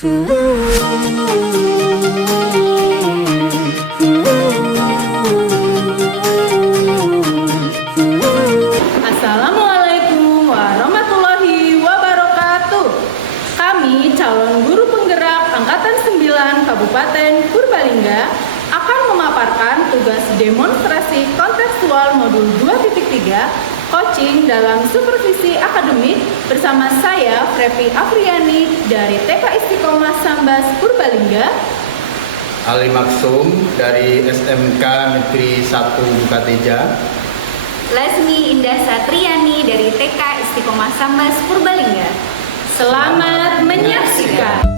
Assalamualaikum warahmatullahi wabarakatuh. Kami calon guru penggerak Angkatan 9 Kabupaten Purbalingga akan memaparkan tugas demonstrasi kontekstual modul 2.3 coaching dalam supervisi akademik bersama saya Frepi Afriani dari TK Istiqomah Sambas Purbalingga, Ali Maksum dari SMK Negeri 1 Bukateja, Lesmi Indah Satriani dari TK Istiqomah Sambas Purbalingga. Selamat menyaksikan.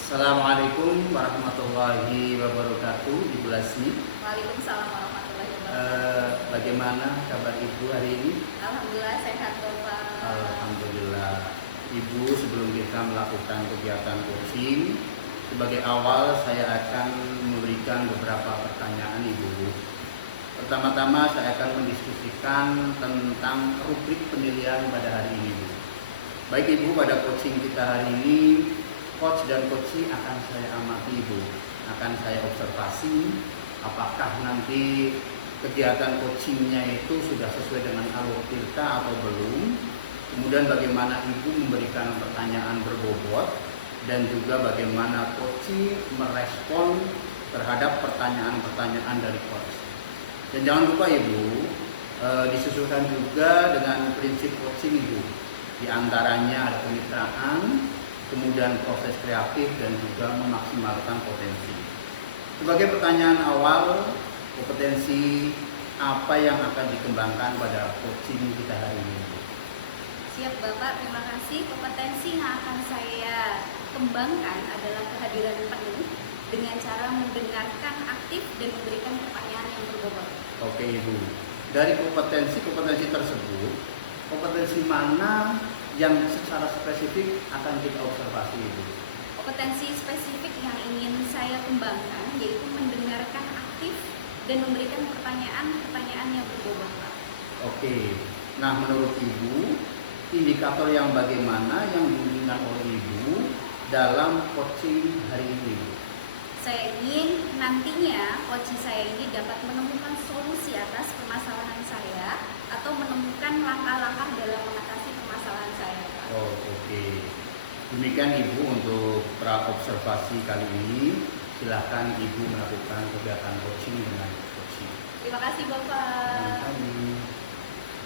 Assalamualaikum warahmatullahi wabarakatuh, Ibu Lesmi. Waalaikumsalam warahmatullahi wabarakatuh. Bagaimana kabar Ibu hari ini? Alhamdulillah sehat Bapak. Alhamdulillah. Ibu, sebelum kita melakukan kegiatan coaching, sebagai awal saya akan memberikan beberapa pertanyaan Ibu. Pertama-tama saya akan mendiskusikan tentang rubrik penilaian pada hari ini, Bu. Baik Ibu, pada coaching kita hari ini, coach dan coaching akan saya amati Ibu, akan saya observasi apakah nanti kegiatan coachingnya itu sudah sesuai dengan alur kita atau belum. Kemudian bagaimana Ibu memberikan pertanyaan berbobot dan juga bagaimana coaching merespon terhadap pertanyaan-pertanyaan dari coach. Dan jangan lupa Ibu, disusulkan juga dengan prinsip coaching Ibu. Di antaranya ada kemitraan, kemudian proses kreatif dan juga memaksimalkan potensi. Sebagai pertanyaan awal, kompetensi apa yang akan dikembangkan pada coaching kita hari ini? Siap Bapak, terima kasih. Kompetensi yang akan saya kembangkan adalah kehadiran penuh dengan cara mendengarkan aktif dan memberikan pertanyaan yang berbobot. Oke Ibu, dari kompetensi tersebut, kompetensi mana yang secara spesifik akan kita observasi Ibu? Kompetensi spesifik yang ingin saya kembangkan yaitu mendengarkan aktif dan memberikan pertanyaan yang berbobot, Pak. Oke, nah menurut Ibu, indikator yang bagaimana yang diinginkan oleh Ibu dalam coaching hari ini? Saya ingin nantinya coaching saya ini dapat menemukan solusi atas permasalahan saya atau menemukan langkah-langkah dalam mengatasi permasalahan saya, Pak. Oh, oke. Demikian Ibu untuk pra-observasi kali ini. Silahkan Ibu melakukan kegiatan coaching dengan coaching. Terima kasih Bapak.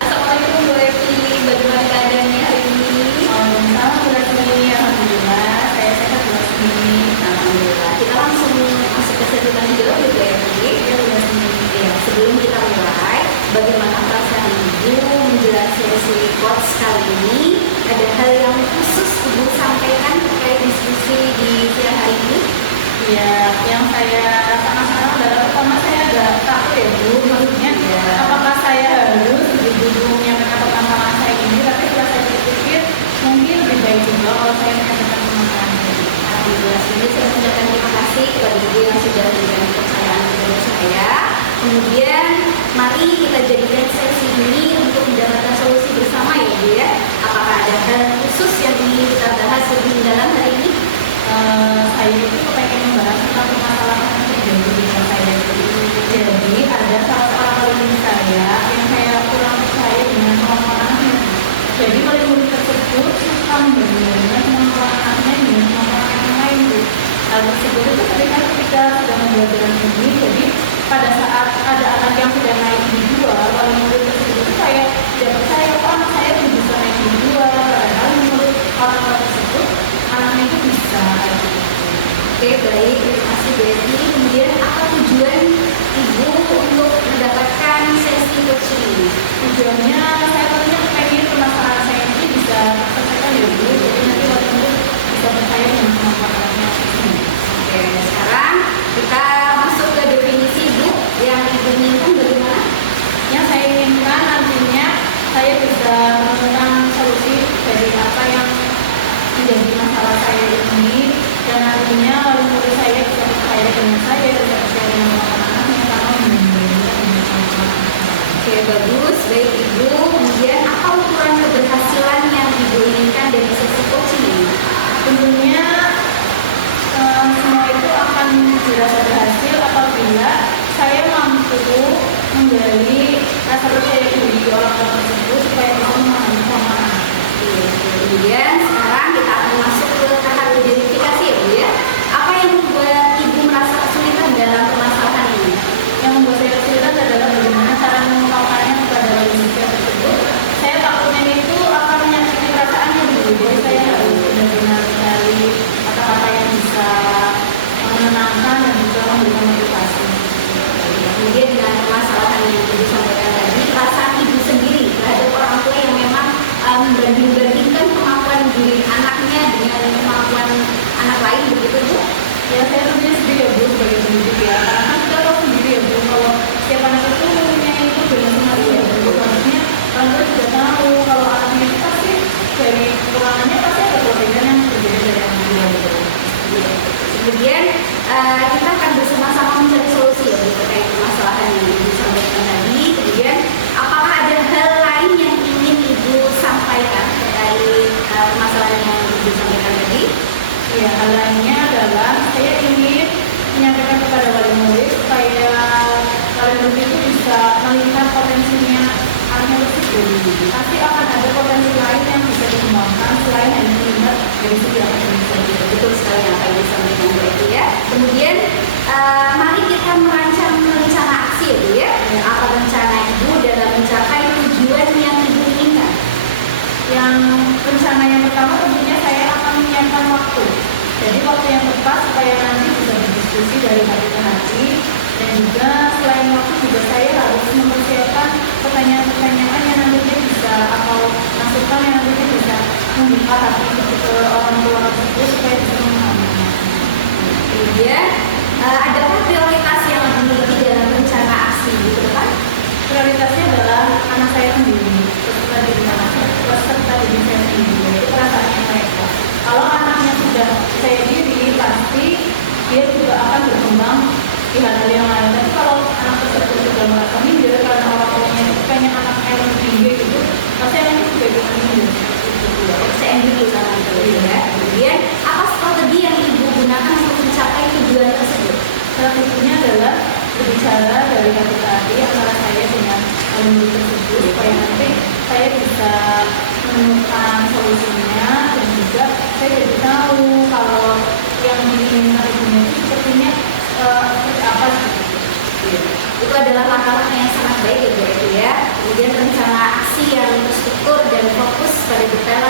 Assalamualaikum Bu Evi, bagaimana keadaannya hari ini? Waalaikumsalam Bu Lesmi, alhamdulillah saya sehat Bu Lesmi. Alhamdulillah. Kita langsung masuk ke sesi tanya jawab ya Bu Evi. Ya Bu Lesmi. Ya, sebelum kita mulai, bagaimana perasaan Ibu menjelang sesi coach kali ini? Ada hal yang khusus Ibu sampaikan terkait diskusi di siang hari ini? Ya, yang saya rasakan sekarang adalah pertama saya agak takut ya Bu, maksudnya apakah saya harus begitu menyampaikan permasalahan saya ini, tapi setelah saya pikir mungkin lebih baik juga kalau saya menyampaikan permasalahan ini. Alhamdulillah, ini saya mengucapkan terima kasih kepada Ibu yang sudah memberikan kepercayaan kepada saya. Kemudian, mari kita jadikan sesi ini untuk mendapatkan solusi bersama ya Bu ya. Apakah ada hal khusus yang ingin kita bahas lebih mendalam hari ini? Saya itu pengen membahas tentang permasalahan yang terjadi di diri saya. Jadi ada salah satu murid saya yang saya kurang percaya dengan kemampuan anaknya. Jadi kalau murid tersebut suka membandingkan kemampuan anaknya dengan kemampuan anak yang lain. Hal tersebut itu terlihat ketika sudah pembelajaran ini. Jadi pada saat ada anak yang sudah naik di dua, kalau murid tersebut itu saya tidak percaya anak saya itu bisa naik di dua. Padahal menurut orang tersebut anaknya itu bisa. Oke, baik. Terima kasih Bu Evi. Kemudian apa tujuan Ibu untuk mendapatkan sesi coaching ini? Tujuannya saya tentunya pengen permasalahan saya ini bisa terselesaikan ya Bu. Jadi nanti murid bisa percaya dengan kemampuan anaknya. Oke, sekarang kita masuk ke definisi Ibu yang Ibu inginkan bagaimana? Yang saya inginkan nantinya saya bisa Ya, hal lainnya adalah saya ingin menyampaikan kepada wali murid supaya wali murid itu bisa melihat potensinya anaknya tersebut. Pasti akan ada potensi lain yang bisa dikembangkan selain hanya melihat dari segi akademis saja. Betul sekali apa yang disampaikan Bu Eti ya. Kemudian mari kita merancang rencana aksi ya Bu ya. Apa rencana Ibu dalam mencapai tujuan yang Ibu inginkan? Yang rencana yang pertama tentunya saya akan menyiapkan waktu. Jadi waktu yang tepat supaya nanti bisa berdiskusi dari hati ke hati, dan juga selain waktu juga saya harus mempersiapkan pertanyaan-pertanyaan yang nantinya bisa atau masukan yang nantinya bisa membuka hati ke orang tua tersebut supaya bisa memahaminya. Kemudian adakah prioritas yang dimiliki dalam rencana aksi Ibu ke depan? Prioritasnya adalah anak saya sendiri, peserta didik saya sendiri, itu perasaannya mereka. Kalau anaknya sudah saya diri, pasti dia juga akan berkembang di hal yang lain. Tapi kalau anak tersebut sudah merasa minder karena orang tuanya itu pengen anaknya lebih tinggi gitu, pasti anaknya juga bisa minder. Saya dulu sama itu ya. Kemudian apa strategi yang Ibu gunakan untuk mencapai tujuan tersebut? Strateginya adalah berbicara dari hati ke hati antara saya dengan alumni tersebut supaya nanti saya bisa menemukan solusinya, dan juga saya jadi tahu kalau yang diinginkan ibunya itu sepertinya seperti apa gitu. Itu adalah langkah-langkah yang sangat baik ya Bu Eti ya. Kemudian rencana aksi yang terstruktur dan fokus pada detail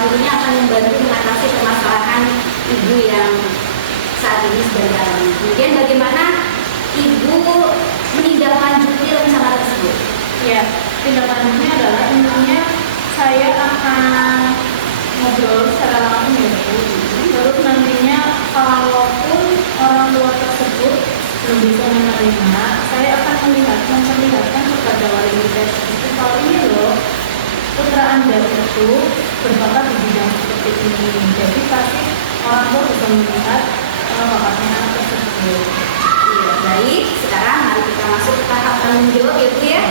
tentunya akan membantu mengatasi permasalahan Ibu yang saat ini sedang dialami. Kemudian bagaimana Ibu menindaklanjuti rencana tersebut? Ya, tindak lanjutnya adalah intinya saya akan ngobrol secara langsung ya Bu. Terus nantinya kalaupun orang tua tersebut belum bisa menerima, saya akan memperlihatkan kepada wali murid itu kalau ini loh putra Anda itu berbakat di bidang seperti ini. Jadi pasti orang tua bisa melihat bakatnya anak tersebut. Iya, baik. Sekarang mari kita masuk ke tahap tanggung jawab ya Bu ya.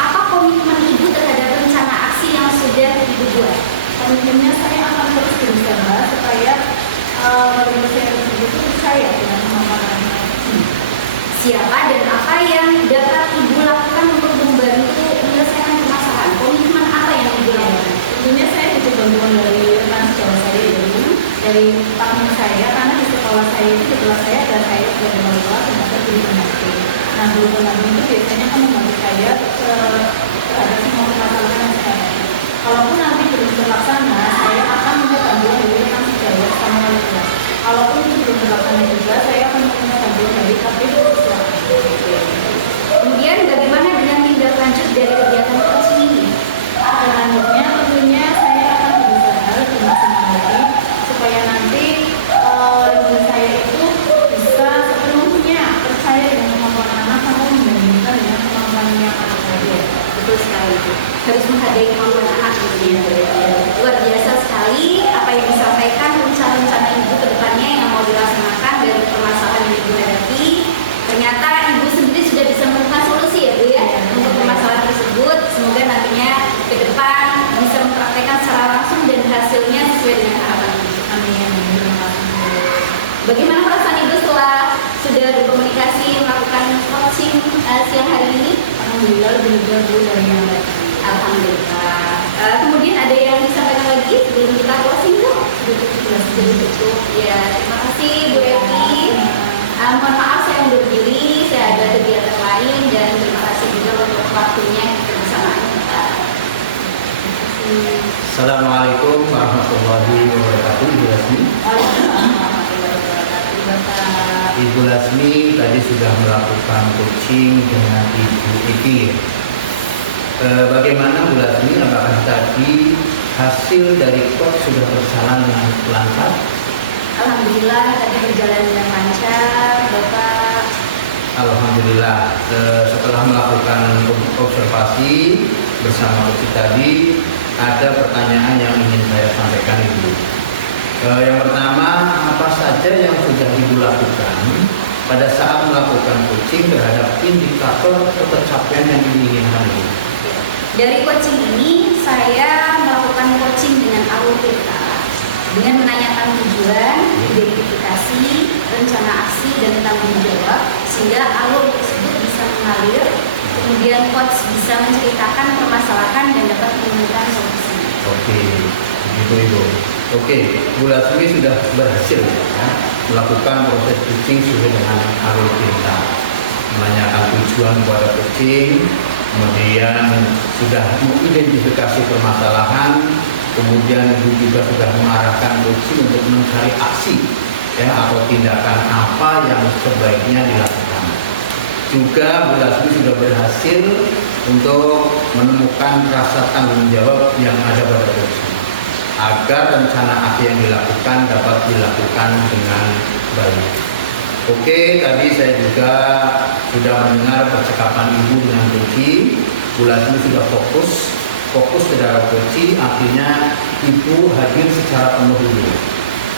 Apa komitmen Ibu terhadap rencana aksi yang sudah Ibu buat? Komitmennya saya akan terus berusaha supaya wali murid saya tersebut itu percaya dengan kemampuan anaknya. Siapa dan apa yang dapat Ibu lakukan untuk membantu menyelesaikan permasalahan? Komitmen apa yang Ibu lakukan? Tentunya saya butuh bantuan dari rekan sejauh saya dulu, dari partner saya, karena di sekolah saya itu setelah saya dan saya sebagai wali kelas ternyata jadi pendamping. Nah, guru pendamping itu biasanya kan membantu saya terhadap semua permasalahan yang saya hadapi. Kalaupun nanti belum terlaksana, saya akan minta bantuan dari rekan sejauh sama wali kelas. Kalaupun itu belum terlaksana juga, saya akan meminta bantuan dari KPU. Kemudian bagaimana dengan tindak lanjut dari kegiatan coaching ini? Selanjutnya tentunya saya akan berusaha lebih maksimal lagi supaya nanti ibu saya itu bisa sepenuhnya percaya dengan kemampuan anak sama membandingkan dengan kemampuannya anak saya. Betul sekali Bu. Harus menghargai kemampuan anak tentunya. Luar biasa sekali apa yang disampaikan, rencana-rencana Ibu ke depannya yang mau dilaksanakan dari permasalahan yang Ibu hadapi. Ternyata Ibu sendiri sudah bisa menemukan solusi ya Bu ya untuk permasalahan tersebut. Semoga nantinya ke depan bisa mempraktekkan secara langsung dan hasilnya sesuai dengan harapan Ibu. Amin. Terima kasih. Bagaimana perasaan Ibu setelah sudah berkomunikasi melakukan coaching siang hari ini? Alhamdulillah lebih lega Bu dari yang lain. Alhamdulillah. Kemudian ada yang disampaikan lagi sebelum kita closing Bu? Cukup. Ya, terima kasih Bu Eti. Mohon maaf saya undur diri, saya ada kegiatan lain, dan terima kasih juga untuk waktunya kebersamaan kita. Assalamualaikum warahmatullahi wabarakatuh. Ibu Lasmi. Ibu Lasmi tadi sudah melakukan coaching dengan Ibu Eki. Bagaimana Bu Lasmi? Apakah tadi hasil dari coach sudah berjalan dengan lancar? Alhamdulillah tadi berjalan dengan lancar, Bapak. Alhamdulillah. Setelah melakukan observasi bersama coach tadi, ada pertanyaan yang ingin saya sampaikan Ibu. Yang pertama, apa saja yang sudah Ibu lakukan pada saat melakukan coaching terhadap indikator ketercapaian yang diinginkan Ibu? Dari coaching ini saya melakukan coaching dengan alur kita. dengan menanyakan tujuan, identifikasi, rencana aksi, dan tanggung jawab sehingga alur tersebut bisa mengalir. Kemudian coach bisa menceritakan permasalahan dan dapat menemukan solusi. Oke, begitu Ibu. Oke, Bu Lasmi sudah berhasil ya, melakukan proses coaching sesuai dengan alur cerita, menanyakan tujuan kepada coaching, kemudian sudah mengidentifikasi permasalahan, kemudian Ibu juga sudah mengarahkan coaching untuk mencari aksi ya atau tindakan apa yang sebaiknya dilakukan. Juga Bu Lasmi sudah berhasil untuk menemukan rasa tanggung jawab yang ada pada coaching agar rencana aksi yang dilakukan dapat dilakukan dengan baik. Oke, tadi saya juga sudah mendengar percakapan Ibu dengan Coach. Bu Lasmi sudah fokus ke dalam Coach, artinya Ibu hadir secara penuh dulu.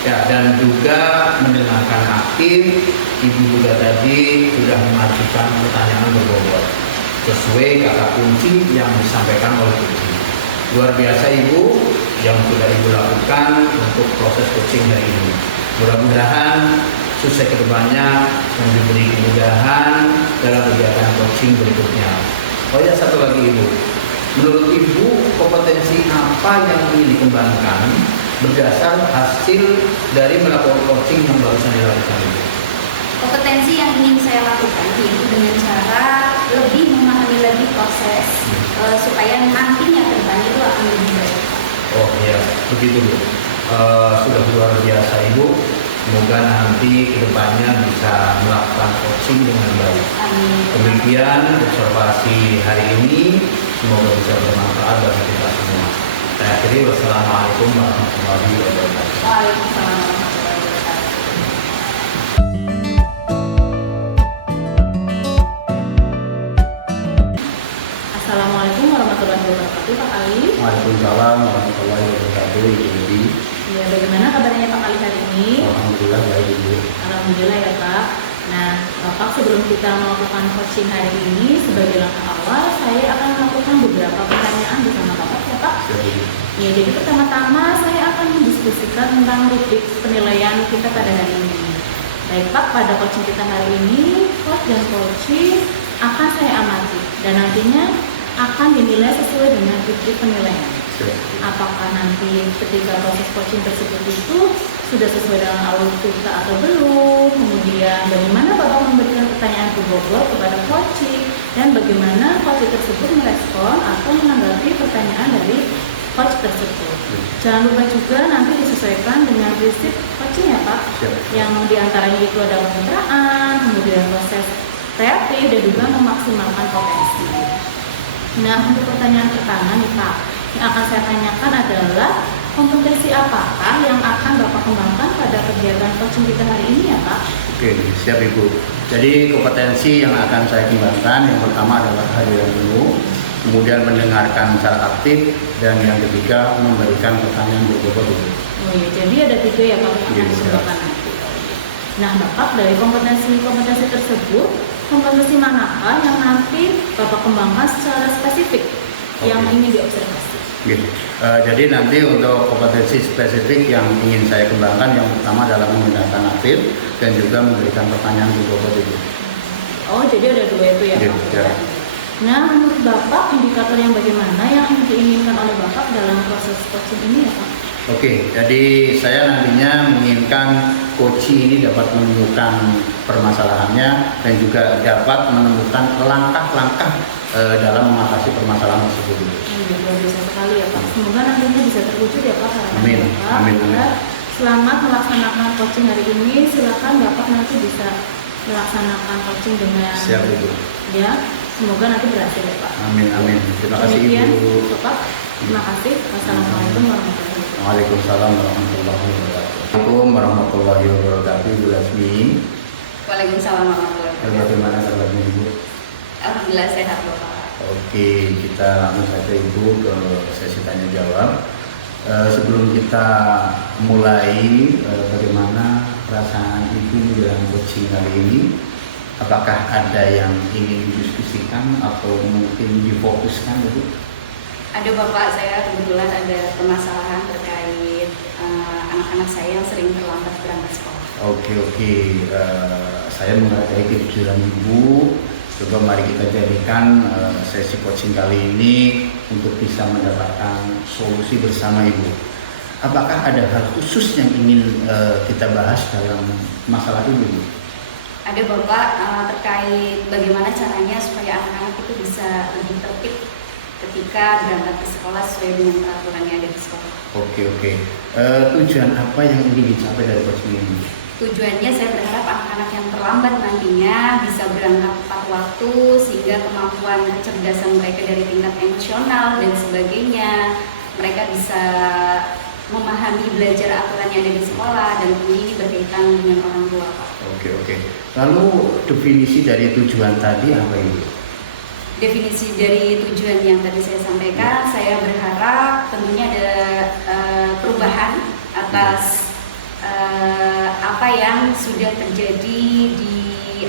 Ya, dan juga mendengarkan aktif. Ibu juga tadi sudah mengajukan pertanyaan berbobot sesuai kata kunci yang disampaikan oleh Coach. Luar biasa Ibu yang sudah Ibu lakukan untuk proses coaching hari ini. Mudah-mudahan sukses ke depannya dan diberi kemudahan dalam kegiatan coaching berikutnya. Oh ya, satu lagi Ibu. Menurut Ibu, kompetensi apa yang ingin dikembangkan berdasar hasil dari melakukan coaching yang barusan dilakukan Ibu? Kompetensi yang ingin saya lakukan yaitu dengan cara lebih memahami lagi proses supaya nantinya ke depan itu akan lebih baik. Oh ya, begitu Bu. Sudah luar biasa Ibu. Semoga nanti kedepannya bisa melakukan coaching dengan baik. Amin. Demikian observasi hari ini, semoga bisa bermanfaat bagi kita semua. Saya akhiri, wassalamualaikum warahmatullahi wabarakatuh. Waalaikumsalam warahmatullahi wabarakatuh. Assalamualaikum warahmatullahi wabarakatuh, Pak Ali. Waalaikumsalam warahmatullahi wabarakatuh. Ibu. Ya, bagaimana kabarnya Pak Ali hari ini? Alhamdulillah baik Ibu. Alhamdulillah ya Pak. Nah, Bapak sebelum kita melakukan coaching hari ini, sebagai langkah awal, saya akan melakukan beberapa pertanyaan bersama Bapak ya Pak. Ya, jadi pertama-tama saya akan mendiskusikan tentang rubrik penilaian kita pada hari ini. Baik Pak, pada coaching kita hari ini, coach dan coaching akan saya amati dan nantinya akan dinilai sesuai dengan rubrik penilaian. Apakah nanti ketika proses coaching tersebut itu sudah sesuai dengan alur cerita atau belum, kemudian bagaimana Bapak memberikan pertanyaan berbobot kepada coaching dan bagaimana coaching tersebut merespon atau menanggapi pertanyaan dari coach tersebut. Jangan lupa juga nanti disesuaikan dengan prinsip coaching ya Pak, yang diantaranya itu ada kemitraan, kemudian proses kreatif dan juga memaksimalkan potensi. Nah, untuk pertanyaan pertama nih Pak, yang akan saya tanyakan adalah kompetensi apakah yang akan Bapak kembangkan pada kegiatan coaching kita hari ini ya Pak? Oke, siap Ibu. Jadi kompetensi yang akan saya kembangkan yang pertama adalah hadiran dulu, kemudian mendengarkan secara aktif, dan yang ketiga memberikan pertanyaan berbobot Ibu. Oh iya, jadi ada 3 ya Pak yang akan dikembangkan nanti. Nah Bapak, dari kompetensi tersebut, kompetensi manakah yang nanti Bapak kembangkan secara spesifik yang ingin diobservasi? Gitu. Jadi nanti untuk kompetensi spesifik yang ingin saya kembangkan yang pertama adalah menggunakan aktif dan juga memberikan pertanyaan berbobot Ibu. Oh, jadi ada 2 itu ya Pak? Ya. Nah, menurut Bapak indikator yang bagaimana yang diinginkan oleh Bapak dalam proses coaching ini ya Pak? Oke, jadi saya nantinya menginginkan coaching ini dapat menemukan permasalahannya dan juga dapat menemukan langkah-langkah dalam mengatasi permasalahan tersebut. Luar biasa sekali ya Pak. Semoga nantinya bisa terwujud ya Pak harapan Amin. Bapak. Amin. Amin. Selamat melaksanakan coaching hari ini. Silakan Bapak nanti bisa melaksanakan coaching dengan Siap Ibu. ya. Semoga nanti berhasil ya Pak. Amin. Amin. Terima kasih Demikian, Ibu. Bapak. Terima kasih. Wassalamualaikum warahmatullahi wabarakatuh. Waalaikumsalam warahmatullahi wabarakatuh. Assalamualaikum warahmatullahi wabarakatuh. Bu Lasmi. Waalaikumsalam warahmatullahi wabarakatuh. Bagaimana kabarnya Ibu? Alhamdulillah sehat Bapak. Oke, kita langsung saja Ibu ke sesi tanya jawab. Sebelum kita mulai, bagaimana perasaan Ibu menjelang coaching kali ini? Apakah ada yang ingin didiskusikan atau mungkin difokuskan Ibu? Ada Bapak, saya kebetulan ada permasalahan terkait anak anak-anak saya yang sering terlambat berangkat sekolah. Oke. Saya menghargai kejujuran Ibu. Coba mari kita jadikan sesi coaching kali ini untuk bisa mendapatkan solusi bersama Ibu. Apakah ada hal khusus yang ingin kita bahas dalam masalah ini, Bu? Ada Bapak, terkait bagaimana caranya supaya anak-anak itu bisa lebih tertib ketika berangkat ke sekolah sesuai dengan peraturan yang ada di sekolah. Oke. Tujuan apa yang ingin dicapai dari coaching ini? Tujuannya saya berharap anak-anak yang terlambat nantinya bisa berangkat tepat waktu sehingga kemampuan kecerdasan mereka dari tingkat emosional dan sebagainya mereka bisa memahami belajar aturan yang ada di sekolah, dan ini berkaitan dengan orang tua, Pak. Oke. Lalu definisi dari tujuan tadi apa itu? Definisi dari tujuan yang tadi saya sampaikan, saya berharap tentunya ada perubahan atas apa yang sudah terjadi di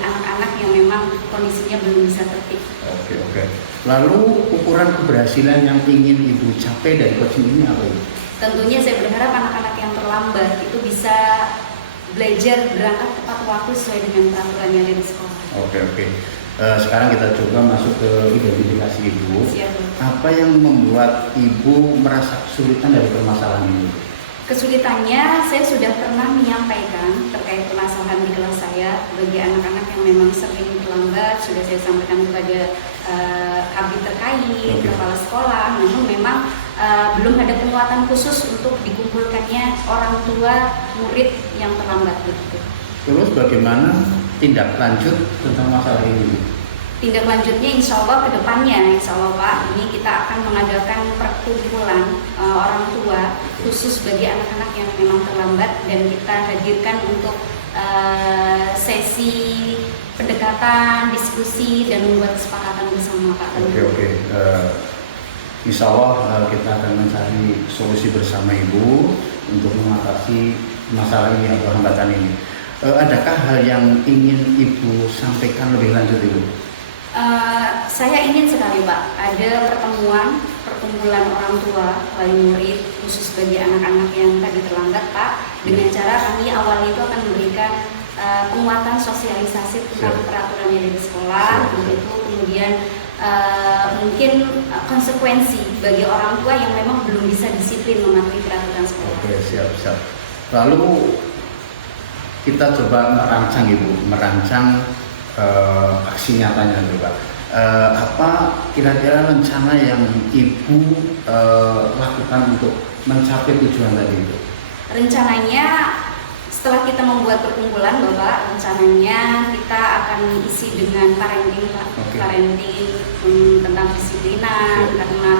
anak-anak yang memang kondisinya belum bisa tertib. Oke. Lalu ukuran keberhasilan yang ingin Ibu capai dari coaching ini apa itu? Tentunya saya berharap anak-anak yang terlambat itu bisa belajar berangkat tepat waktu sesuai dengan peraturan yang ada di sekolah. Oke. Sekarang kita coba masuk ke identifikasi Ibu. Siap. Apa yang membuat Ibu merasa kesulitan dari permasalahan ini? Kesulitannya, saya sudah pernah menyampaikan terkait permasalahan di kelas saya bagi anak-anak yang memang sering terlambat. Sudah saya sampaikan kepada kabit terkait, kepala sekolah. Namun memang belum ada penguatan khusus untuk dikumpulkannya orang tua murid yang terlambat begitu. Terus bagaimana tindak lanjut tentang masalah ini? Tindak lanjutnya insya Allah ke depannya, insya Allah Pak, ini kita akan mengadakan perkumpulan orang tua khusus bagi anak-anak yang memang terlambat, dan kita hadirkan untuk sesi pendekatan, diskusi, dan membuat kesepakatan bersama Pak. Oke. Insya Allah kita akan mencari solusi bersama Ibu untuk mengatasi masalah ini atau hambatan ini. Adakah hal yang ingin Ibu sampaikan lebih lanjut, Ibu? Saya ingin sekali Pak, ada perkumpulan orang tua wali murid khusus bagi anak-anak yang tadi terlambat Pak, dengan cara kami awal itu akan memberikan penguatan sosialisasi tentang peraturan yang ada di sekolah, begitu kemudian mungkin konsekuensi bagi orang tua yang memang belum bisa disiplin mematuhi peraturan sekolah. Oke, siap. Lalu kita coba merancang aksi nyatanya coba. Apa kira-kira rencana yang Ibu lakukan untuk mencapai tujuan tadi itu? Rencananya setelah kita membuat perkumpulan Bapak, rencananya kita akan isi dengan parenting Pak. Parenting tentang disiplinan, karena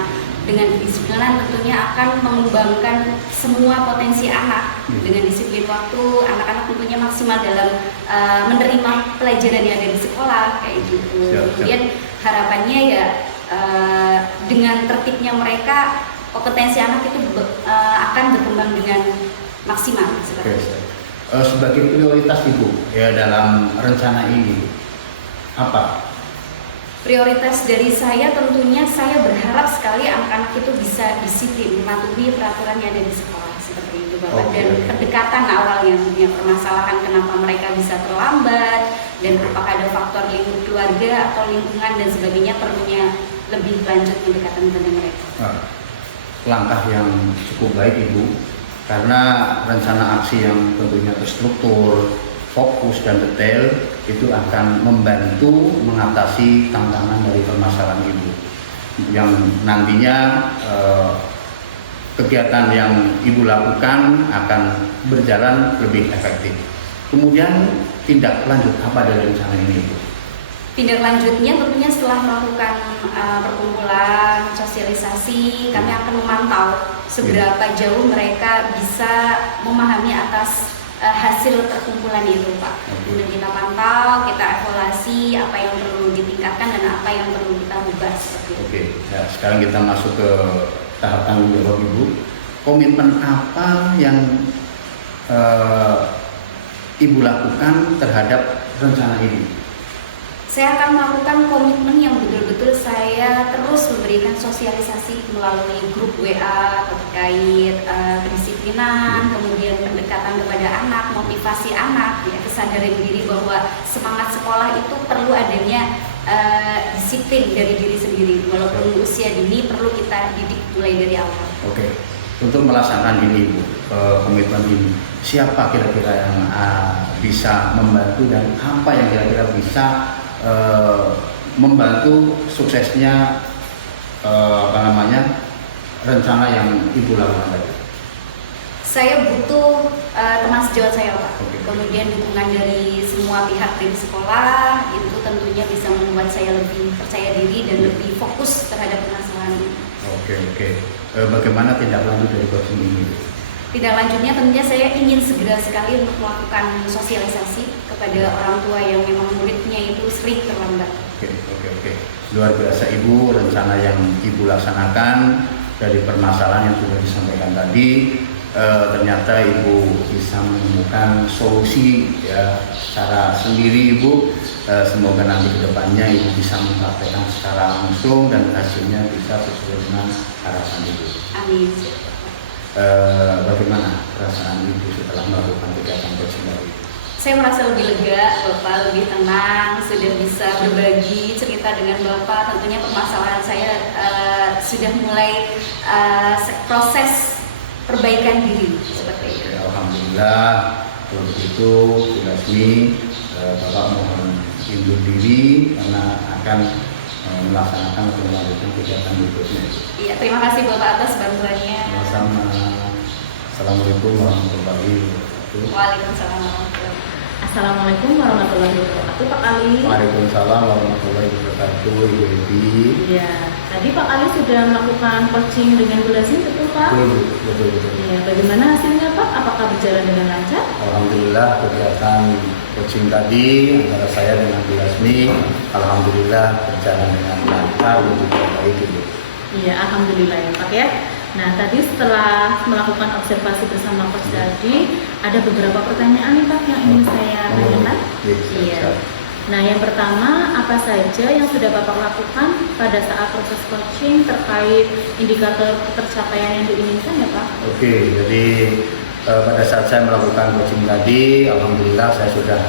dengan kedisiplinan tentunya akan mengembangkan semua potensi anak. Dengan disiplin waktu, anak-anak tentunya maksimal dalam menerima pelajaran yang ada di sekolah kayak gitu. Kemudian harapannya ya dengan tertibnya mereka, kompetensi anak itu akan berkembang dengan maksimal. Sebagai prioritas Ibu ya dalam rencana ini apa? Prioritas dari saya tentunya saya berharap sekali anak-anak itu bisa disiplin mematuhi peraturan yang ada di sekolah seperti itu Bapak. Dan pendekatan awal yang punya permasalahan kenapa mereka bisa terlambat dan apakah ada faktor lingkup keluarga atau lingkungan dan sebagainya, perlunya lebih lanjut pendekatan pada mereka. Langkah yang cukup baik Ibu, karena rencana aksi yang tentunya terstruktur, fokus dan detail itu akan membantu mengatasi tantangan dari permasalahan Ibu yang nantinya kegiatan yang Ibu lakukan akan berjalan lebih efektif. Kemudian tindak lanjut apa dari rencana ini Ibu? Tindak lanjutnya tentunya setelah melakukan perkumpulan sosialisasi, kami akan memantau seberapa jauh mereka bisa memahami atas hasil perkumpulan itu Pak. Kemudian kita pantau, kita evaluasi apa yang perlu ditingkatkan dan apa yang perlu kita ubah seperti itu. Oke, ya, sekarang kita masuk ke tahap tanggung jawab Ibu. Komitmen apa yang Ibu lakukan terhadap rencana ini? Saya akan melakukan komitmen yang betul-betul saya terus memberikan sosialisasi melalui grup WA terkait kedisiplinan, kemudian kepada anak, motivasi anak, ya, kesadaran diri bahwa semangat sekolah itu perlu adanya disiplin dari diri sendiri. Walaupun usia dini perlu kita didik mulai dari awal. Oke, untuk melaksanakan ini Ibu, komitmen ini, siapa kira-kira yang bisa membantu dan apa yang kira-kira bisa membantu suksesnya rencana yang Ibu lakukan tadi? Saya butuh teman sejawat saya, Pak. Oke. Kemudian dukungan dari semua pihak dari sekolah, itu tentunya bisa membuat saya lebih percaya diri dan lebih fokus terhadap permasalahan ini. Oke. Bagaimana tindak lanjut dari coaching ini? Tindak lanjutnya tentunya saya ingin segera sekali untuk melakukan sosialisasi kepada orang tua yang memang muridnya itu sering terlambat. Oke. Luar biasa Ibu, rencana yang Ibu laksanakan dari permasalahan yang sudah disampaikan tadi. Ternyata Ibu bisa menemukan solusi ya secara sendiri Ibu. Semoga nanti kedepannya Ibu bisa mempraktekkan secara langsung dan hasilnya bisa sesuai dengan harapan Ibu. Amin. Bagaimana perasaan Ibu setelah melakukan kegiatan coaching tadi? Saya merasa lebih lega, Bapak lebih tenang, sudah bisa berbagi cerita dengan Bapak. Tentunya permasalahan saya sudah mulai proses perbaikan diri seperti itu. Alhamdulillah, kalau begitu Bu Lasmi, Bapak mohon undur diri karena akan melaksanakan atau melanjutkan kegiatan berikutnya. Iya, terima kasih Bapak atas bantuannya. Sama-sama. Assalamualaikum warahmatullahi wabarakatuh. Waalaikumsalam warahmatullahi wabarakatuh. Assalamualaikum warahmatullahi wabarakatuh, Pak Ali. Waalaikumsalam warahmatullahi wabarakatuh, Ibu Evi. Ya, tadi Pak Ali sudah melakukan coaching dengan Bu Lasmi, betul Pak? Betul. Iya, bagaimana hasilnya Pak? Apakah berjalan dengan lancar? Alhamdulillah kegiatan coaching tadi antara saya dengan Bu Lasmi, alhamdulillah berjalan dengan lancar dan juga baik Ibu. Iya, alhamdulillah ya Pak ya. Nah, tadi setelah melakukan observasi bersama Coach tadi, ada beberapa pertanyaan nih Pak yang ingin saya tanyakan. Iya. Nah, yang pertama, apa saja yang sudah Bapak lakukan pada saat proses coaching terkait indikator tercapaian yang diinginkan ya Pak? Oke, jadi pada saat saya melakukan coaching tadi, alhamdulillah saya sudah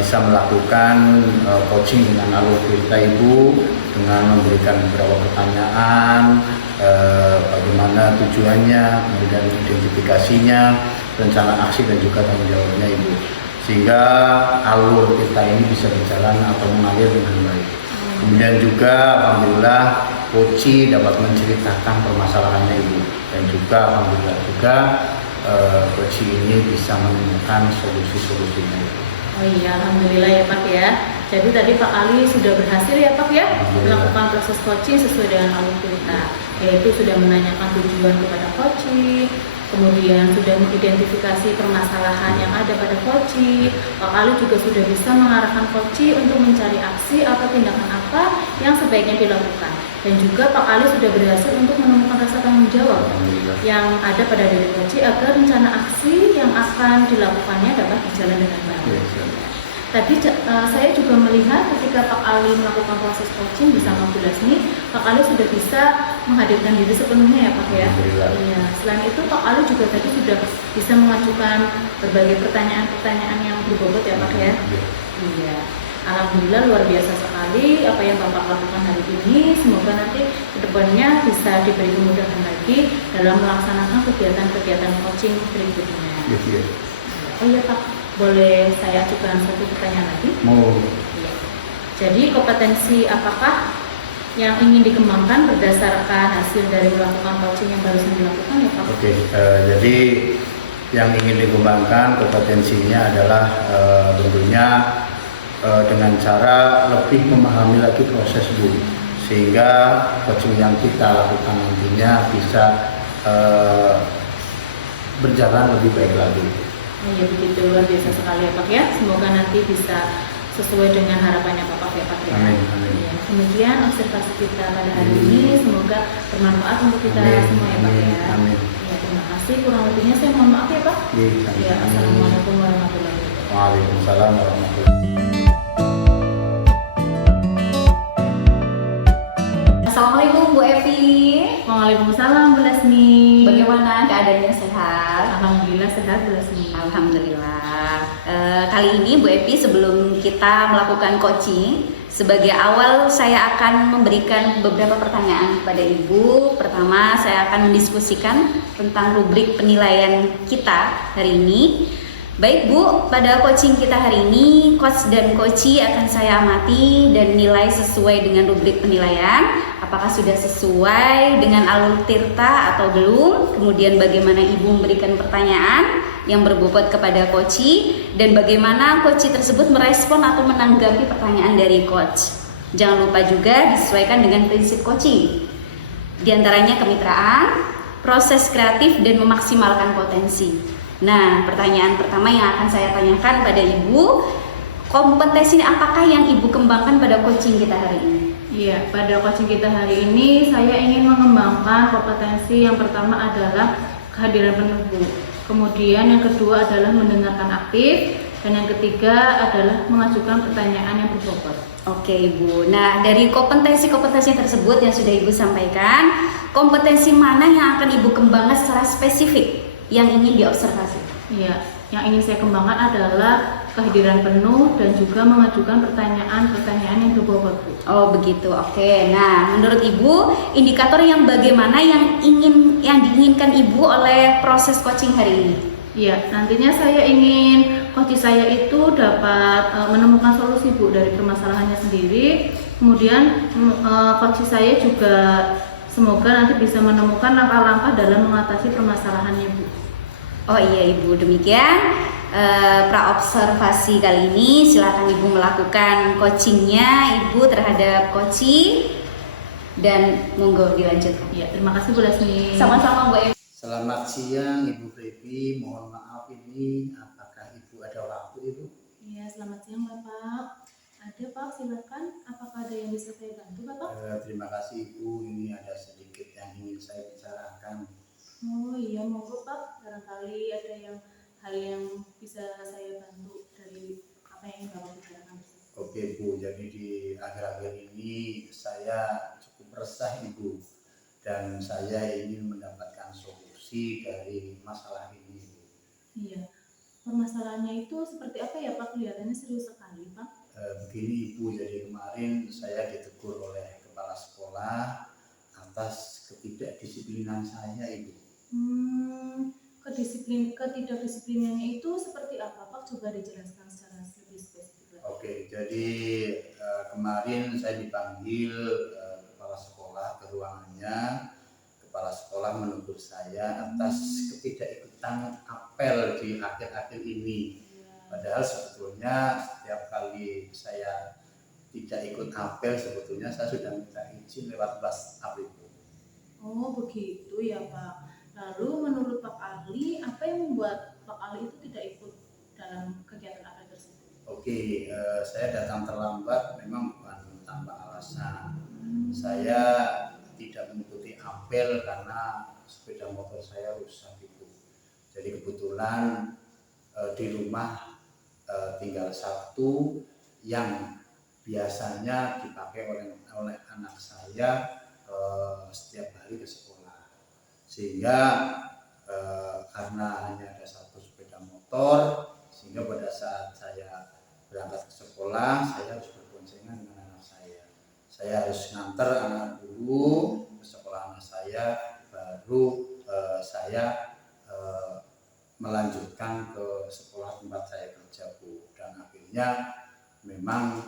bisa melakukan coaching dengan alur cerita Ibu, dengan memberikan beberapa pertanyaan, bagaimana tujuannya, kemudian identifikasinya, rencana aksi dan juga tanggung jawabnya Ibu, sehingga alur kita ini bisa berjalan atau mengalir dengan baik. Kemudian juga alhamdulillah coach dapat menceritakan permasalahannya Ibu, dan juga alhamdulillah juga coach ini bisa menemukan solusi-solusinya Ibu. Oh iya, alhamdulillah ya Pak ya. Jadi tadi Pak Ali sudah berhasil ya Pak ya melakukan proses coaching sesuai dengan alur cerita, yaitu sudah menanyakan tujuan kepada coaching, kemudian sudah mengidentifikasi permasalahan yang ada pada coaching. Pak Ali juga sudah bisa mengarahkan coaching untuk mencari aksi atau tindakan apa yang sebaiknya dilakukan, dan juga Pak Ali sudah berhasil untuk menemukan rasa tanggung jawab yang ada pada diri coaching agar rencana aksi yang akan dilakukannya dapat berjalan dengan baik. Tadi saya juga melihat ketika Pak Ali melakukan proses coaching bersama Bu Lasmi, Pak Ali sudah bisa menghadirkan diri sepenuhnya ya Pak ya. Iya. Selain itu Pak Ali juga tadi sudah bisa mengajukan berbagai pertanyaan-pertanyaan yang berbobot ya Pak ya. Iya. Alhamdulillah luar biasa sekali apa yang Bapak lakukan hari ini. Semoga nanti kedepannya bisa diberi kemudahan lagi dalam melaksanakan kegiatan-kegiatan coaching berikutnya. Oh iya Pak, boleh saya ajukan satu pertanyaan lagi? Mau. Iya. Jadi kompetensi apakah yang ingin dikembangkan berdasarkan hasil dari melakukan coaching yang barusan dilakukan ya Pak? Oke, jadi yang ingin dikembangkan kompetensinya adalah tentunya dengan cara lebih memahami lagi proses Bu, sehingga coaching yang kita lakukan nantinya bisa berjalan lebih baik lagi. Oh ya, begitu luar biasa sekali ya Pak ya. Semoga nanti bisa sesuai dengan harapannya Bapak ya Pak ya. Amin. Ya, demikian observasi kita pada hari ini, semoga bermanfaat untuk kita semua ya Pak ya. Amin. Ya, terima kasih. Kurang lebihnya saya mohon maaf ya Pak. Ya, assalamualaikum warahmatullahi wabarakatuh. Waalaikumsalam warahmatullahi wabarakatuh. Assalamualaikum Bu Evi. Waalaikumsalam Bu Lasmi. Bagaimana keadaannya sehat? Alhamdulillah sehat Bu Lasmi. Alhamdulillah. Kali ini Bu Epi, sebelum kita melakukan coaching, sebagai awal saya akan memberikan beberapa pertanyaan kepada Ibu. Pertama, saya akan mendiskusikan tentang rubrik penilaian kita hari ini. Baik Bu, pada coaching kita hari ini, coach dan coachee akan saya amati dan nilai sesuai dengan rubrik penilaian. Apakah sudah sesuai dengan alur tirta atau belum? Kemudian bagaimana Ibu memberikan pertanyaan yang berbobot kepada coachee, dan bagaimana coachee tersebut merespon atau menanggapi pertanyaan dari coach. Jangan lupa juga disesuaikan dengan prinsip coaching. Di antaranya kemitraan, proses kreatif, dan memaksimalkan potensi. Nah, pertanyaan pertama yang akan saya tanyakan pada Ibu, kompetensi apakah yang Ibu kembangkan pada coaching kita hari ini? Iya, pada coaching kita hari ini saya ingin mengembangkan kompetensi yang pertama adalah kehadiran penuh Bu. Kemudian yang kedua adalah mendengarkan aktif, dan yang ketiga adalah mengajukan pertanyaan yang berbobot. Oke Ibu, nah dari kompetensi-kompetensi tersebut yang sudah Ibu sampaikan, kompetensi mana yang akan Ibu kembangkan secara spesifik yang ingin diobservasi? Iya, yang ingin saya kembangkan adalah kehadiran penuh dan juga mengajukan pertanyaan-pertanyaan yang berbobot Bu. Oh begitu, oke. Nah menurut Ibu, indikator yang bagaimana yang diinginkan Ibu oleh proses coaching hari ini? Iya, nantinya saya ingin coach saya itu dapat menemukan solusi Bu dari permasalahannya sendiri. Kemudian coach saya juga semoga nanti bisa menemukan langkah-langkah dalam mengatasi permasalahannya Bu. Oh iya Ibu, demikian praobservasi kali ini. Silakan Ibu melakukan coachingnya Ibu terhadap coachee, dan monggo dilanjutkan. Iya, terima kasih Bu Lasmi. Sama-sama Bu Epi. Selamat siang Ibu Epi, mohon maaf ini apakah Ibu ada waktu Ibu? Iya, selamat siang Bapak. Ada Pak, silakan. Apakah ada yang bisa saya bantu Bapak? Terima kasih Ibu, ini ada sedikit yang ingin saya bicarakan. Oh iya, monggo Pak. Barangkali ada hal yang bisa saya bantu dari apa yang Bapak bicarakan. Oke Bu, jadi di akhir-akhir ini saya cukup resah Ibu, dan saya ingin mendapatkan solusi dari masalah ini Bu. Iya, permasalahannya itu seperti apa ya Pak? Kelihatannya serius sekali Pak. Begini Ibu, jadi kemarin saya ditegur oleh kepala sekolah atas ketidakdisiplinan saya Ibu. Ketidakdisiplinannya itu seperti apa Pak? Coba dijelaskan secara lebih spesifik. Oke, jadi kemarin saya dipanggil kepala sekolah ke ruangannya. Kepala sekolah menegur saya atas ketidakikutan apel di akhir-akhir ini. Padahal sebetulnya setiap kali saya tidak ikut apel, sebetulnya saya sudah minta izin lewat WhatsApp itu. Oh begitu ya Pak. Lalu menurut Pak Ali, apa yang membuat Pak Ali itu tidak ikut dalam kegiatan apel tersebut? Oke, saya datang terlambat memang bukan tanpa alasan. Saya tidak mengikuti apel karena sepeda motor saya rusak itu. Jadi kebetulan di rumah tinggal satu yang biasanya dipakai oleh anak saya setiap hari ke sekolah. Sehingga karena hanya ada satu sepeda motor, sehingga pada saat saya berangkat ke sekolah, saya harus berboncengan dengan anak saya. Saya harus nganter anak dulu ke sekolah anak saya, baru saya melanjutkan ke sekolah tempat saya kerja Bu. Dan akhirnya memang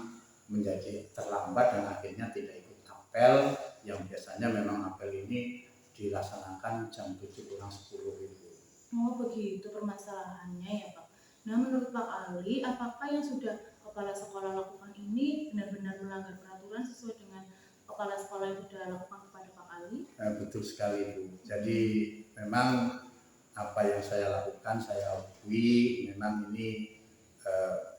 menjadi terlambat dan akhirnya tidak ikut apel, yang biasanya memang apel ini dilaksanakan jam 7:10 itu. Oh begitu permasalahannya ya Pak. Nah menurut Pak Ali, apakah yang sudah kepala sekolah lakukan ini benar-benar melanggar peraturan sesuai dengan kepala sekolah yang sudah lakukan kepada Pak Ali? Betul sekali Bu. Jadi memang apa yang saya lakukan, saya akui memang ini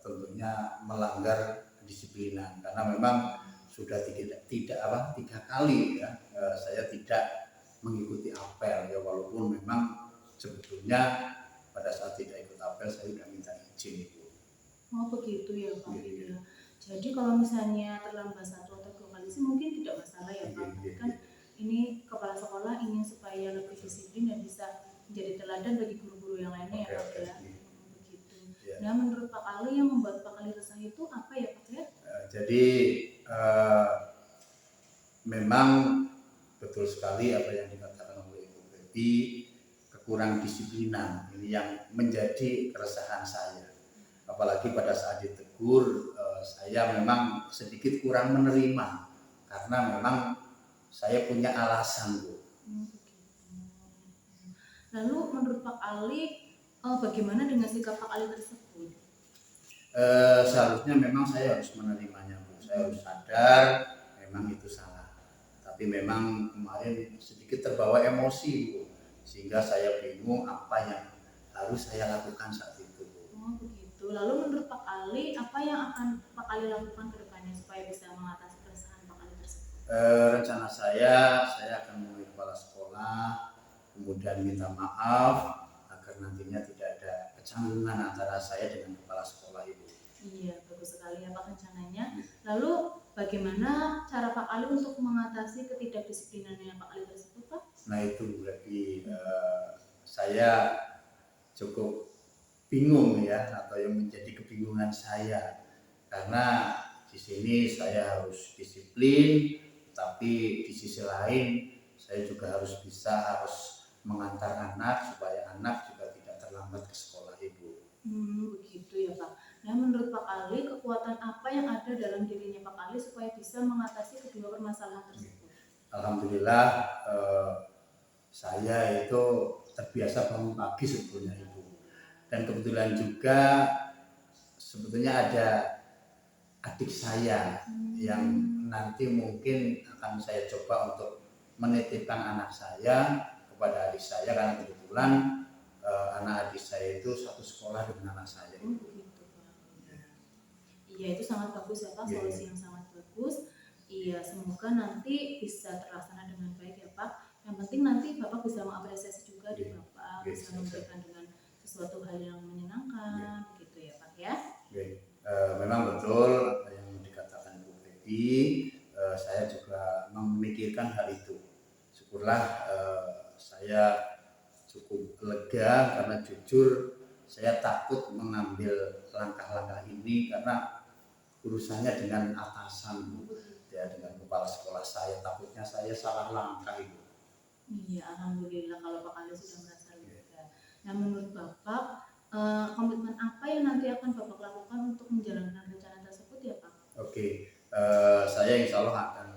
tentunya melanggar kedisiplinan, karena memang sudah tiga kali ya saya tidak mengikuti apel ya, walaupun memang sebetulnya pada saat tidak ikut apel saya sudah minta izin Ibu. Oh begitu ya Pak. Iya. Jadi kalau misalnya terlambat 1 atau 2 kali sih mungkin tidak masalah ya Pak. Iya. Kan ini kepala sekolah ingin supaya lebih disiplin dan bisa menjadi teladan bagi guru-guru yang lainnya ya Pak Oke. ya. Begitu. Ya. Nah menurut Pak Ali yang membuat Pak Ali resah itu apa ya Pak ya? Jadi memang betul sekali apa yang dikatakan oleh Ibu Febi, kekurang disiplinan ini yang menjadi keresahan saya. Apalagi pada saat ditegur, saya memang sedikit kurang menerima karena memang saya punya alasan, Bu. Lalu menurut Pak Ali, bagaimana dengan sikap Pak Ali tersebut? Seharusnya memang saya harus menerimanya, Bu. Saya harus sadar memang itu salah. Tapi memang kemarin sedikit terbawa emosi, Bu. Sehingga saya bingung apa yang harus saya lakukan saat itu, Bu. Oh begitu. Lalu menurut Pak Ali, apa yang akan Pak Ali lakukan ke depannya supaya bisa mengatasi keresahan Pak Ali tersebut? Rencana saya akan menemui kepala sekolah, kemudian minta maaf agar nantinya tidak ada kecanggungan antara saya dengan kepala sekolah itu. Iya, bagus sekali ya Pak rencananya. Lalu bagaimana cara Pak Ali untuk mengatasi ketidakdisiplinannya Pak Ali tersebut Pak? Nah itu berarti saya cukup bingung ya, atau yang menjadi kebingungan saya karena di sini saya harus disiplin, tapi di sisi lain saya juga harus mengantar anak supaya anak juga tidak terlambat ke sekolah, Ibu. Begitu ya Pak. Nah menurut Pak Ali, kekuatan apa yang ada dalam dirinya Pak Ali supaya bisa mengatasi kedua permasalahan tersebut? Alhamdulillah saya itu terbiasa bangun pagi sebetulnya, Ibu. Dan kebetulan juga sebetulnya ada adik saya yang nanti mungkin akan saya coba untuk menitipkan anak saya kepada adik saya karena kebetulan anak adik saya itu satu sekolah dengan anak saya. Begitu Pak. Iya itu sangat bagus ya Pak, solusi yang sangat bagus. Iya semoga nanti bisa terlaksana dengan baik ya Pak. Yang penting nanti Bapak bisa mengapresiasi juga di Bapak, bisa memberikan dengan sesuatu hal yang menyenangkan, gitu ya Pak ya. Memang betul apa yang dikatakan Bu Febi, saya juga memikirkan hal itu. Syukurlah saya cukup lega karena jujur saya takut mengambil langkah-langkah ini karena urusannya dengan atasan, ya, dengan kepala sekolah saya. Takutnya saya salah langkah itu. Iya, alhamdulillah kalau Pak Ali sudah merasa lega. Nah menurut Bapak, komitmen apa yang nanti akan Bapak lakukan untuk menjalankan rencana tersebut ya Pak? Oke, saya insya Allah akan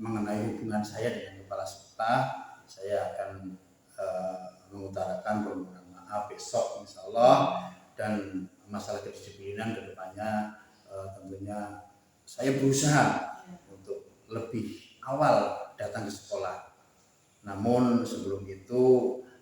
mengenai hubungan saya dengan kepala sekolah, saya akan mengutarakan permohonan maaf besok insya Allah, dan masalah kedisiplinan ke depannya tentunya saya berusaha untuk lebih awal datang ke sekolah. Namun sebelum itu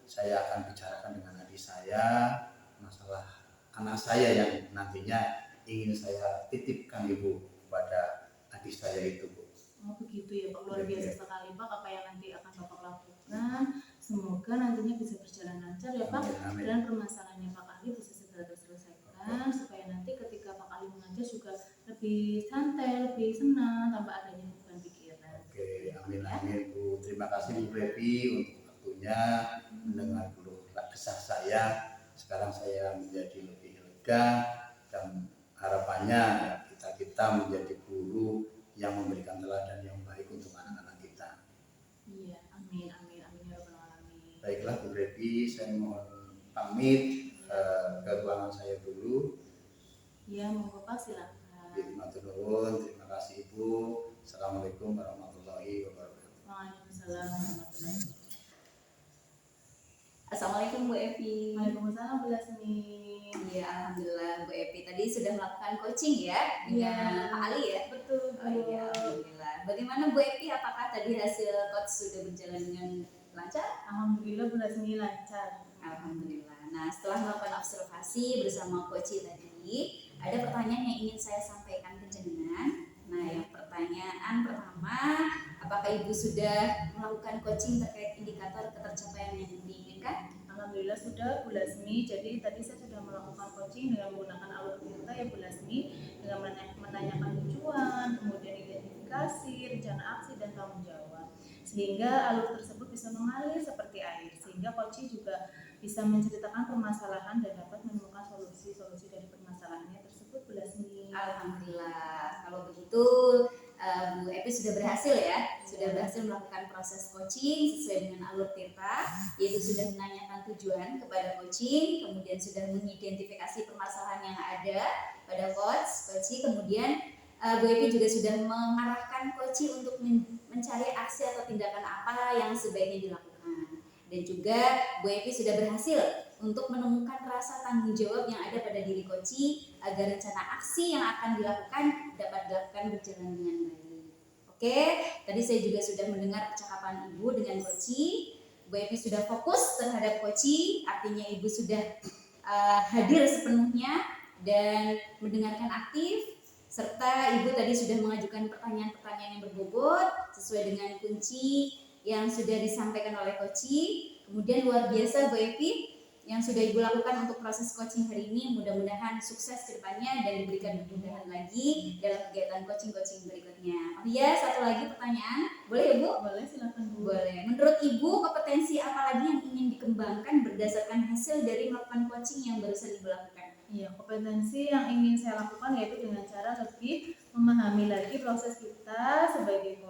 saya akan bicarakan dengan adik saya masalah anak saya yang nantinya ingin saya titipkan, Ibu, kepada adik saya itu, Bu. Oh begitu ya Pak, luar biasa sekali Pak apa yang nanti akan Bapak lakukan. Semoga nantinya bisa berjalan lancar ya Pak. Amin. Dan permasalahannya Pak Ali bisa segera terselesaikan supaya nanti ketika Pak Ali mengajar juga lebih santai, lebih senang tanpa adanya beban pikiran. Oke, amin Bu. Terima kasih Bu Febi untuk waktunya mendengar keluh kesah saya. Sekarang saya menjadi lebih lega dan harapannya kita menjadi guru yang memberikan teladan yang baik untuk anak-anak kita. Iya, amin ya rabbal alamin. Baiklah Bu Febi, saya mohon pamit ke ruangan saya dulu. Iya, monggo Pak silakan. Terima kasih Ibu. Assalamualaikum warahmatullahi wabarakatuh. Waalaikumsalam warahmatullahi wabarakatuh. Assalamualaikum Bu Evi. Waalaikumsalam Bu Lasmi. Iya, alhamdulillah Bu Evi tadi sudah melakukan coaching ya dengan Pak Ali ya. Betul. Oh iya, alhamdulillah. Bagaimana Bu Evi? Apakah tadi hasil coach sudah berjalan dengan lancar? Alhamdulillah Bu Lasmi lancar. Alhamdulillah. Nah, setelah melakukan observasi bersama coach tadi, ada pertanyaan yang ingin saya sampaikan ke jenengan. Nah, yang pertanyaan pertama, apakah Ibu sudah melakukan coaching terkait indikator ketercapaian yang diinginkan? Alhamdulillah sudah Bu Lasmi. Jadi tadi saya sudah melakukan coaching dengan menggunakan alur kita ya Bu Lasmi, dengan menanyakan tujuan, kemudian identifikasi, rencana aksi dan tanggung jawab. Sehingga alur tersebut bisa bisa mengalir seperti air, sehingga coaching juga bisa menceritakan permasalahan dan dapat menemukan solusi-solusi dari permasalahannya tersebut, Bu Lasmi. Alhamdulillah. Kalau begitu Bu Epi sudah berhasil ya, sudah berhasil melakukan proses coaching sesuai dengan alur Tirta, yaitu sudah menanyakan tujuan kepada coaching, kemudian sudah mengidentifikasi permasalahan yang ada pada coaching, kemudian Bu Epi juga sudah mengarahkan coaching untuk mencari aksi atau tindakan apa yang sebaiknya dilakukan. Dan juga Bu Epi sudah berhasil untuk menemukan rasa tanggung jawab yang ada pada diri coaching agar rencana aksi yang akan dilakukan dapat dilakukan berjalan dengan baik. Oke, tadi saya juga sudah mendengar percakapan Ibu dengan coaching. Bu Epi sudah fokus terhadap coaching, artinya Ibu sudah hadir sepenuhnya dan mendengarkan aktif, serta Ibu tadi sudah mengajukan pertanyaan-pertanyaan yang berbobot sesuai dengan kunci yang sudah disampaikan oleh coaching. Kemudian luar biasa Bu Epi yang sudah Ibu lakukan untuk proses coaching hari ini, mudah-mudahan sukses ke depannya dan diberikan kemudahan lagi dalam kegiatan coaching-coaching berikutnya. Oh iya, satu lagi pertanyaan, boleh ya Bu? Boleh, silakan Bu. Boleh. Menurut Ibu, kompetensi apa lagi yang ingin dikembangkan berdasarkan hasil dari melakukan coaching yang barusan Ibu lakukan? Iya, kompetensi yang ingin saya lakukan yaitu dengan cara lebih memahami lagi proses kita sebagai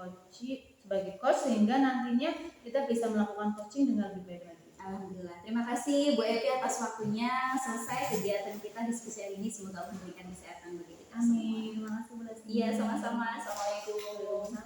coach sehingga nantinya kita bisa melakukan coaching dengan lebih baik lagi. Alhamdulillah. Terima kasih Bu Epi atas waktunya. Selesai kegiatan kita diskusi hari ini. Semoga Allah memberikan kesehatan bagi kita semua. Amin. Terima kasih Bu Lasmi. Iya, sama-sama. Assalamualaikum.